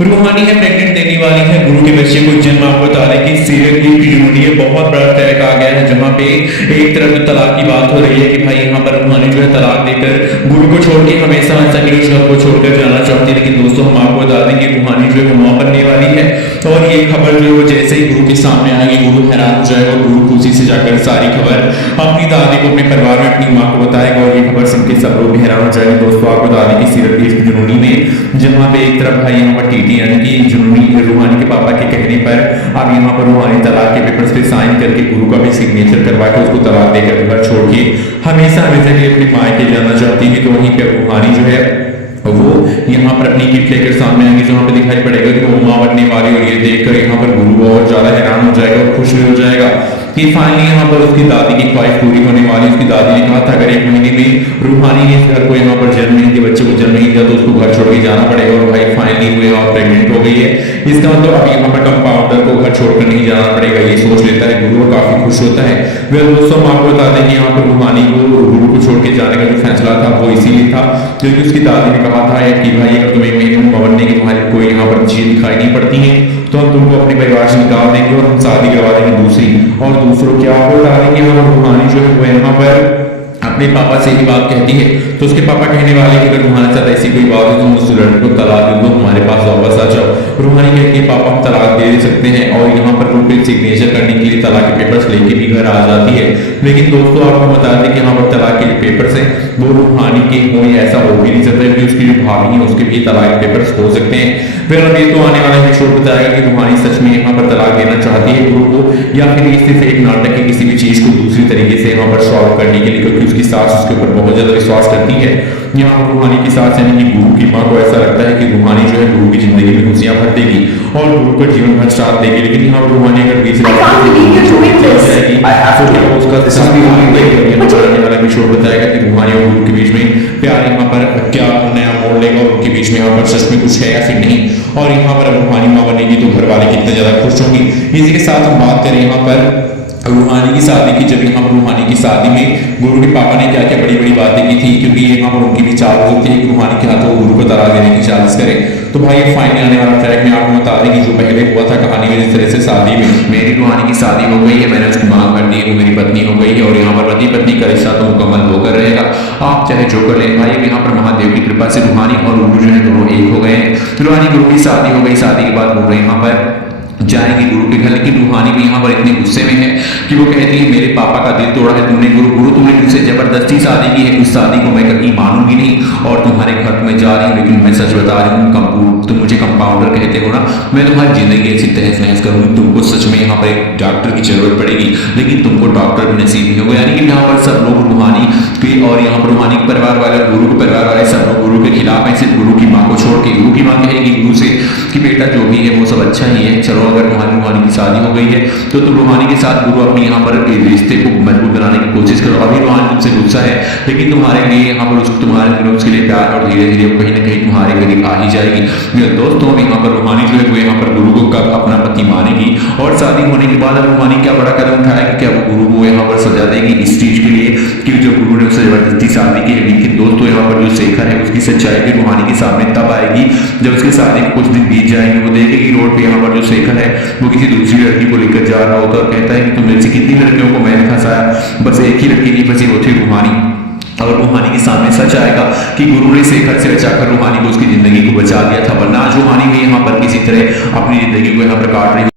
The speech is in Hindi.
रूहानी है प्रेग्नेंट देने वाली है गुरु के बच्चे को जन्म। आपको बता दें कि सीरियल की जुड़ी है, बहुत बड़ा ट्रैक आ गया है जहां पे एक तरफ तलाक की बात हो रही है कि भाई यहाँ पर रूहानी जो है तलाक देकर गुरु को छोड़ के हमेशा के शहर को छोड़कर जाना चाहती है। लेकिन दोस्तों हम आपको बता दें कि रूहानी जो है मां बनने वाली है और ये खबर जो है जैसे ही गुरु के सामने आएगी गुरु हैरान हो जाएगा और गुरु खुशी से जाकर सारी खबर अपनी दादी को अपने परिवार में अपनी माँ को बताएगा और ये खबर सुन के सब लोग भी हैरान हो जाएंगे। दोस्तों आपको बता दें कि सीरियल की जुनूनी में जहां पे एक तरफ भाई यहाँ पर टीटी यानी कि जुनूनी रूहानी के पापा के कहने पर अब यहाँ पर रूहानी तलाक के पेपर्स पे साइन करके गुरु का भी सिग्नेचर करवा के उसको तलाक देकर घर छोड़ के हमेशा हमेशा के अपने मायके जाना चाहती है। तो वहीं पर रूहानी जो है वो यहाँ पर अपनी किट लेकर सामने आएंगे जहाँ पे दिखाई पड़ेगा कि वो मां बनने वाली और ये देखकर यहाँ पर गुरु और ज्यादा हैरान हो जाएगा और खुश भी हो जाएगा कि फाइनली यहाँ पर उसकी दादी की ख्वाहिश पूरी होने वाली। उसकी दादी ने कहा था अगर 1 महीने में रूहानी ने इस घर को यहाँ पर जन्म नहीं दिया, बच्चे को जन्म नहीं दिया तो उसको घर छोड़ के जाना पड़ेगा और भाई फाइनली वो यहाँ प्रेग्नेंट हो गई है। इसका मतलब अब यहाँ पर कंपाउंडर को घर छोड़कर नहीं जाना पड़ेगा, ये सोच लेता है गुरु और काफी खुश होता है। वह दोस्तों हम आपको बता दें कि यहाँ पर रूहानी को गुरु को छोड़ के जाने का जो फैसला था वो इसीलिए था क्योंकि उसकी दादी ने कहा था कि भाई अगर तुम्हें 1 महीने में मरने की तुम्हारी कोई यहाँ पर चीज दिखाई नहीं पड़ती है तो हम तुमको अपने परिवार से निकाल देंगे और हम शादी करवा देंगे दूसरी। और दूसरों क्या आपको बता दें कि हाँ रूहानी जो है वो यहाँ पर अपने पापा से ही बात कहती है तो उसके पापा कहने वाले कि अगर तुम्हारे साथ ऐसी कोई बात है तो उस लड़के को तलाक दे दो, हमारे पास वापस आ जाओ। रूहानी कहती है पापा हम तलाक दे सकते हैं और यहाँ पर वो सिग्नेचर करने के लिए तलाक के पेपर्स लेके भी घर आ जाती है। लेकिन दोस्तों आपको बता दें कि यहाँ पर तलाक के पेपर्स हैं वो रूहानी के हो या ऐसा हो भी नहीं सकता क्योंकि उसकी जो भाभी है उसके भी तलाक के पेपर्स हो सकते हैं। फिर अब ये तो आने वाला एपिसोड बताएगा कि रूहानी सच में यहाँ पर तलाक देना चाहती है गुरु को या फिर इस सिर्फ एक नाटक के किसी भी चीज को दूसरी तरीके से यहाँ पर सॉल्व करने के लिए क्योंकि उसकी सास उसके ऊपर बहुत ज्यादा विश्वास करती है। यहाँ पर रूहानी की सास यानी कि गुरु की माँ को ऐसा लगता है कि रूहानी जो है गुरु की जिंदगी में खुशियां भर देगी और गुरु को जीवन भर साथ देगी। लेकिन यहाँ पर रूहानी अगर बीच एपिसोड बताएगा कि रूहानी और गुरु के बीच में प्यार यहाँ पर क्या नया मोड़ लेगा और उनके बीच में यहाँ पर सच में कुछ है या फिर नहीं। और यहाँ पर रूहानी माँ बनेगी तो घर वाले कितने ज्यादा खुश होंगी। इसी के साथ हम बात करें यहाँ पर रूहानी की शादी की, जब यहाँ पर रूहानी की शादी में गुरु के पापा ने क्या क्या बड़ी बड़ी बातें की थी क्योंकि यहाँ पर उनकी भी चाल होती है कि रूहानी के हाथों गुरु को तलाक देने की चाल करे। तो भाई ये फाइनल आने वाला ट्रैक में आपको बता दें कि जो पहले हुआ था कहानी में जिस तरह से शादी में मेरी रूहानी की शादी हो गई है, मैंने उसकी मांग कर दी है, मेरी पत्नी हो गई है और यहाँ पर पति पत्नी का रिश्ता तो मुकम्मल होकर रहेगा, आप चाहे जो कर लें। भाई यहाँ पर महादेव की कृपा से रूहानी और गुरु जो है दोनों एक हो गए हैं। रूहानी गुरु की शादी हो गई, शादी के बाद गुरु यहाँ पर जाएंगे गुरु के घर। लेकिन रूहानी भी यहाँ पर इतने गुस्से में है कि वो कहती है मेरे पापा का दिल तोड़ा है तुमने गुरु तुमने मुझसे जबरदस्ती शादी की है, उस शादी को मैं कहीं मानूंगी नहीं और तुम्हारे घर में जा रही हूँ। लेकिन मैं सच बता रही हूँ तुम मुझे कंपाउंडर कहते हो ना, मैं तुम्हारी जिंदगी ऐसी तहस नहस करूंगी, तुमको सच में यहाँ पर एक डॉक्टर की जरूरत पड़ेगी लेकिन तुमको डॉक्टर भी नसीब नहीं होगा। यानी कि यहाँ पर सब लोग रूहानी के और यहाँ पर रूहानी के परिवार वाले गुरु के परिवार वाले सब लोग गुरु के खिलाफ है, सिर्फ गुरु की माँ को छोड़ के। गुरु की माँ कहेगी गुरु से कि बेटा जो भी है वो सब अच्छा ही है, चलो अगर रूहानी की शादी हो गई है तो तुम रूहानी के साथ गुरु अपनी यहाँ पर रिश्ते को मजबूत बनाने की कोशिश करो। अभी रूहानी तुमसे गुस्सा है लेकिन तुम्हारे लिए यहाँ पर तुम्हारे उसके लिए प्यार और धीरे धीरे कहीं ना कहीं तुम्हारे करीब आ ही जाएगी। दोस्तों यहाँ पर रूहानी जो है वो यहाँ पर गुरु को कब अपना पति मानेगी और शादी होने के बाद रूहानी क्या बड़ा कदम उठाएगी, क्या वो गुरु को यहाँ पर सजा देगी इस चीज के लिए कि जो गुरु ने उससे जबरदस्ती शादी की है। लेकिन दोस्तों यहाँ पर जो शेखर है उसकी सच्चाई भी रूहानी के सामने तब आएगी जब उसकी शादी के कुछ दिन बीत जाएंगे। वो देखेगी रोड पे यहाँ पर जो शेखर है वो किसी दूसरी लड़की को लेकर जा रहा होता और कहता है कि तुम मेरे से कितनी लड़कियों को मैंने फंसाया, बस एक ही लड़की नहीं फंसी, वो थी रूहानी। और रूहानी के सामने सच आएगा कि गुरु ने शेखर से बचाकर रूहानी को उसकी जिंदगी को बचा दिया था, वरना आज रूहानी भी यहाँ पर किसी तरह अपनी जिंदगी को यहाँ पर काट रही